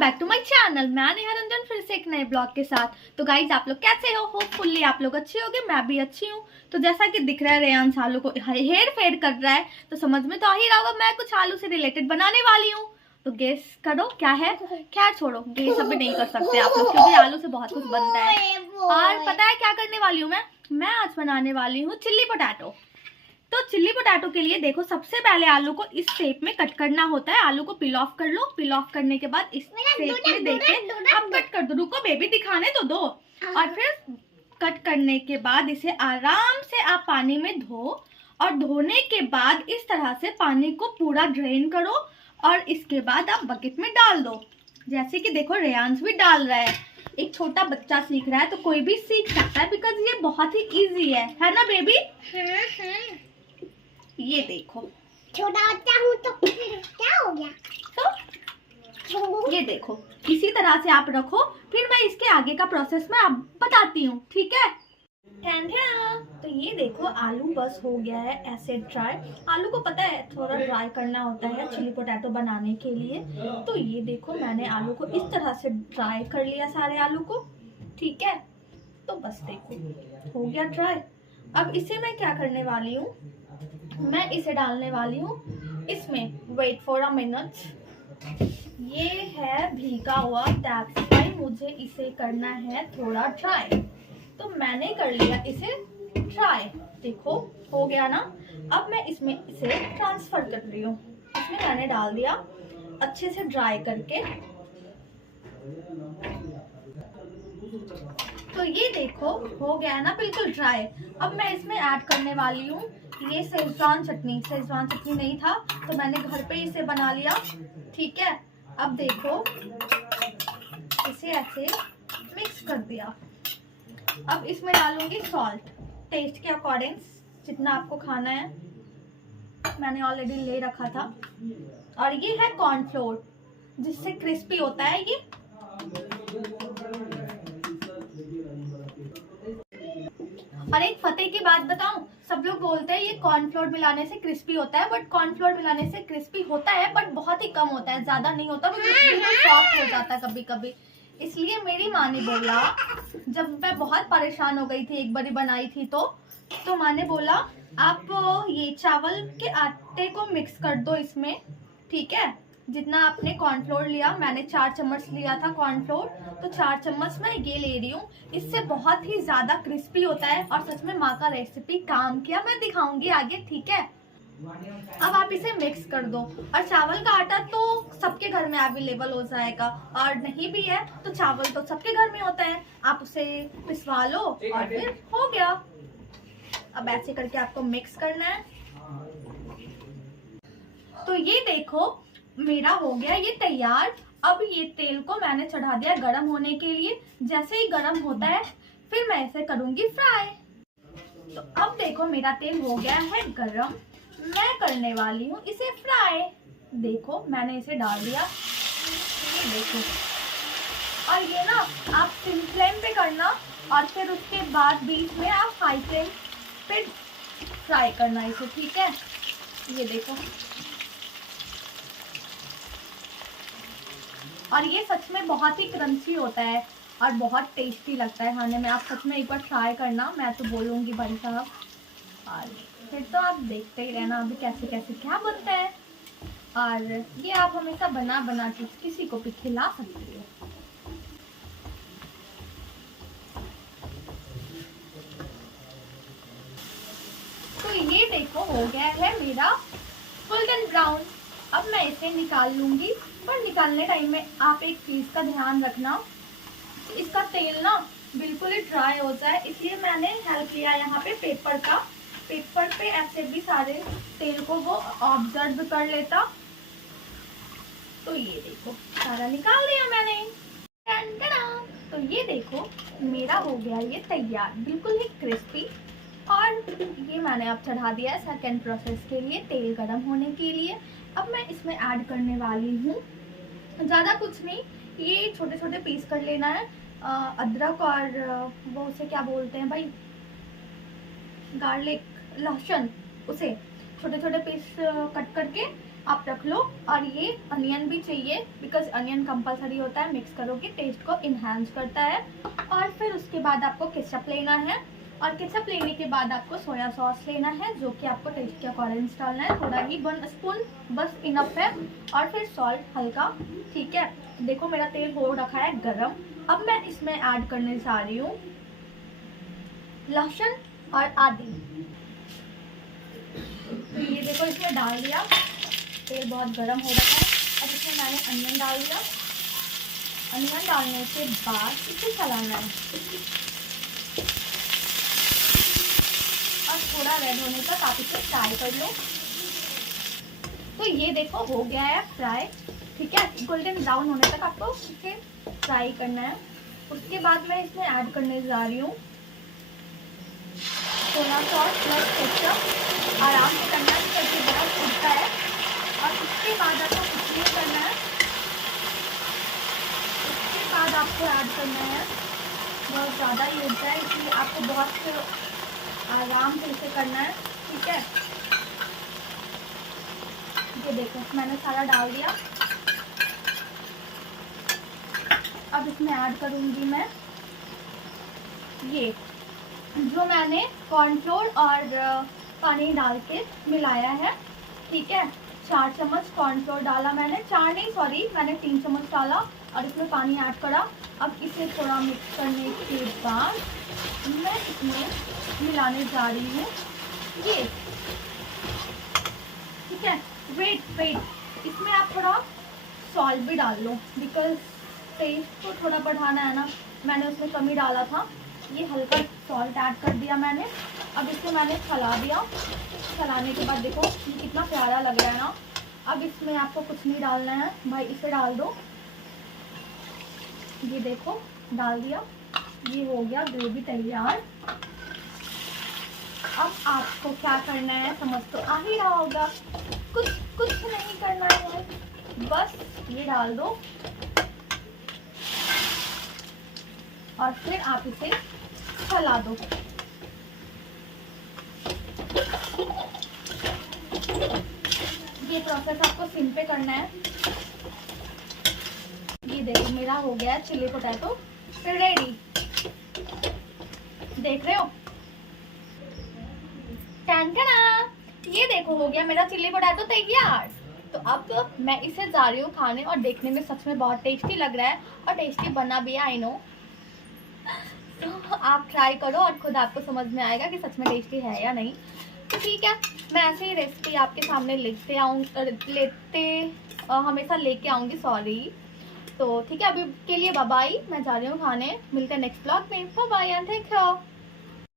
Back to my channel. मैं नेहा रंजन फिर से एक नए ब्लॉग के साथ। तो गाइज आप लोग कैसे हो? होपफुली आप लोग अच्छे होगे, मैं भी अच्छी हूँ। तो जैसा कि दिख रहा है रेयांश आलू को हेर फेर कर रहा है, तो समझ में तो आ ही रहा होगा मैं कुछ आलू से रिलेटेड बनाने वाली हूँ। तो गेस करो क्या है। क्या छोड़ो, गेस अभी नहीं कर सकते आप लोग क्योंकि आलू से बहुत कुछ बनता है। और पता है क्या करने वाली हूँ मैं आज बनाने वाली हूँ चिल्ली पोटैटो। तो चिल्ली पोटैटो के लिए देखो, सबसे पहले आलू को इस शेप में कट करना होता है। आलू को पील ऑफ कर लो। पील ऑफ करने के बाद इस शेप में देके अब कट कर दो। रुको बेबी, दिखाने तो दो। और फिर कट करने के बाद इसे आराम से आप पानी में धो, और धोने के बाद इस तरह से पानी को पूरा ड्रेन करो, और इसके बाद आप बकेट में डाल दो। जैसे कि देखो रेयांश भी डाल रहा है। एक छोटा बच्चा सीख रहा है तो कोई भी सीख सकता है, बिकॉज ये बहुत ही इजी है ना बेबी? ये देखो, छोटा बच्चा हूँ तो क्या हो गया? तो ये देखो, इसी तरह से आप रखो। फिर मैं इसके आगे का प्रोसेस में आप बताती हूँ, ठीक है? तो ये देखो, आलू बस हो गया है ऐसे ड्राई। आलू को पता है थोड़ा ड्राई करना होता है चिली पोटैटो बनाने के लिए। तो ये देखो, मैंने आलू को इस तरह से ड्राई कर लिया, सारे आलू को, ठीक है? तो बस देखो हो गया ड्राई। अब इसे मैं क्या करने वाली हूँ, मैं इसे डालने वाली हूँ इसमें। Wait for a minute. ये है भीगा हुआ, दैट्स व्हाई मुझे इसे करना है थोड़ा ड्राई। तो मैंने कर लिया इसे ड्राई। देखो हो गया ना। अब मैं इसमें इसे ट्रांसफर कर रही हूँ। इसमें मैंने डाल दिया अच्छे से ड्राई करके। तो ये देखो हो गया ना बिल्कुल ड्राई। अब मैं इसमें ऐड करने वाली हूँ ये शेजवान चटनी। शेजवान चटनी नहीं था तो मैंने घर पे इसे बना लिया, ठीक है? अब देखो इसे ऐसे मिक्स कर दिया। अब इसमें डालूंगी सॉल्ट टेस्ट के अकॉर्डिंग, जितना आपको खाना है। मैंने ऑलरेडी ले रखा था। और ये है कॉर्नफ्लोर, जिससे क्रिस्पी होता है ये। और एक फतेह की बात बताऊं, सब लोग बोलते हैं ये कॉर्नफ्लोर मिलाने से क्रिस्पी होता है, बट कॉर्नफ्लोर मिलाने से क्रिस्पी होता है बट बहुत ही कम होता है, ज्यादा नहीं होता, बिल्कुल सॉफ्ट हो जाता है कभी कभी। इसलिए मेरी माँ ने बोला, जब मैं बहुत परेशान हो गई थी, एक बारी बनाई थी तो माँ ने बोला आप ये चावल के आटे को मिक्स कर दो इसमें, ठीक है? जितना आपने कॉर्नफ्लोर लिया, मैंने 4 चम्मच लिया था कॉर्नफ्लोर, तो 4 चम्मच मैं ये ले रही हूँ। इससे बहुत ही ज्यादा क्रिस्पी होता है, और सच में माँ का रेसिपी काम किया, मैं दिखाऊंगी आगे, ठीक है? अब आप इसे मिक्स कर दो। और चावल का आटा तो सबके घर में अवेलेबल हो जाएगा, और नहीं भी है तो चावल तो सबके घर में होता है, आप उसे पिसवा लो और फिर हो गया। अब ऐसे करके आपको मिक्स करना है। तो ये देखो मेरा हो गया ये तैयार। अब ये तेल को मैंने चढ़ा दिया गरम होने के लिए। जैसे ही गरम होता है फिर मैं इसे करूंगी फ्राई। तो अब देखो मेरा तेल हो गया है गरम, मैं करने वाली हूँ इसे फ्राई। देखो मैंने इसे डाल दिया, ये देखो। और ये ना आप सिम फ्लेम पे करना, और फिर उसके बाद बीच में आप हाई फ्लेम पे फ्राई करना इसे, ठीक है? ये देखो। और ये सच में बहुत ही क्रंची होता है और बहुत टेस्टी लगता है खाने में। आप सच में एक बार ट्राई करना, मैं तो बोलूँगी भाई साहब। और फिर तो आप देखते ही रहना अभी कैसे कैसे क्या बनता है। और ये आप हमेशा बना बना के किसी को भी खिला सकती हो। तो ये देखो हो गया है मेरा गोल्डन ब्राउन। अब मैं इसे निकाल लूंगी, पर निकालने टाइम में आप एक चीज का ध्यान रखना, इसका तेल ना बिल्कुल ही ड्राई हो जाए, इसलिए मैंने हेल्प लिया यहाँ पे पेपर का। पेपर पे ऐसे भी सारे तेल को वो ऑब्जर्व कर लेता। तो ये देखो सारा निकाल दिया मैंने। तो ये देखो मेरा हो गया ये तैयार, बिल्कुल ही क्रिस्पी। और ये मैंने अब चढ़ा दिया है सेकेंड प्रोसेस के लिए, तेल गर्म होने के लिए। अब मैं इसमें ऐड करने वाली हूँ, ज़्यादा कुछ नहीं, ये छोटे छोटे पीस कर लेना है। अदरक और वो उसे क्या बोलते हैं भाई, गार्लिक, लहसुन, उसे छोटे छोटे पीस कट करके आप रख लो। और ये अनियन भी चाहिए, बिकॉज अनियन कंपलसरी होता है, मिक्स करोगे टेस्ट को इन्हांस करता है। और फिर उसके बाद आपको केचप लेना है, और केचप लेने के बाद आपको सोया सॉस लेना है, जो कि आपको टेस्ट के अकॉर्डिंग डालना है, थोड़ा ही 1 स्पून बस इनफ है। और फिर सॉल्ट हल्का, ठीक है। देखो मेरा तेल हो रखा है गरम। अब मैं इसमें ऐड करने जा रही हूँ लहसुन और आदि। तो ये देखो इसमें डाल दिया, तेल बहुत गर्म हो रखा है। अब इसमें मैंने अनियन डाल दिया। अनियन डालने के बाद इसे चलाना है और थोड़ा रेड होने तक आप इसे फ्राई कर लो। तो ये देखो हो गया है फ्राई, ठीक है। गोल्डन ब्राउन होने तक आपको इसे फ्राई करना है। उसके बाद मैं इसमें ऐड करने जा रही हूँ सोया सॉस प्लस केचप। आराम से करना है क्योंकि बहुत उठता है। और उसके बाद आपको कुछ नहीं करना है, उसके बाद आपको ऐड करना है, बहुत ज़्यादा ही उठता है इसलिए आपको बहुत आराम से इसे करना है, ठीक है। ये देखो मैंने सारा डाल दिया। अब इसमें ऐड करूँगी मैं ये जो मैंने कॉर्नफ्लोर और पानी डाल के मिलाया है, ठीक है। 4 चम्मच कॉर्नफ्लोर डाला मैंने, 4 नहीं सॉरी मैंने 3 चम्मच डाला और इसमें पानी ऐड करा। अब इसे थोड़ा मिक्स करने के बाद मैं इसमें मिलाने जा रही हूँ ये, ठीक है। वेट इसमें आप थोड़ा सॉल्ट भी डाल लो, बिकॉज टेस्ट को थोड़ा बढ़ाना है ना, मैंने उसमें कमी डाला था। ये हल्का सॉल्ट ऐड कर दिया मैंने। अब इसे मैंने चला दिया। चलाने के बाद देखो ये कितना प्यारा लग रहा है ना। अब इसमें आपको कुछ नहीं डालना है भाई, इसे डाल दो। ये देखो डाल दिया, ये हो गया ग्रेवी तैयार। अब आपको क्या करना है समझ तो आ ही रहा होगा, कुछ नहीं करना है, बस ये डाल दो और फिर आप इसे चला दो। ये प्रोसेस आपको सिम पे करना है। ये देखो मेरा हो गया है चिली पोटैटो रेडी, देख रहे हो। ये देखो हो गया मेरा चिली पोटैटो तैयार। तो अब मैं इसे जा रही हूँ खाने, और देखने में सच में बहुत टेस्टी लग रहा है और टेस्टी बना भी है, आई नो। तो आप ट्राई करो और खुद आपको समझ में आएगा कि सच में टेस्टी है या नहीं। तो ठीक है, मैं ऐसे ही रेसिपी आपके सामने हमेशा लेके आऊँगी, सॉरी। तो ठीक है, अभी के लिए बाय बाय, मैं जा रही हूँ खाने। मिलते हैं नेक्स्ट ब्लॉग में। Bye bye and take care.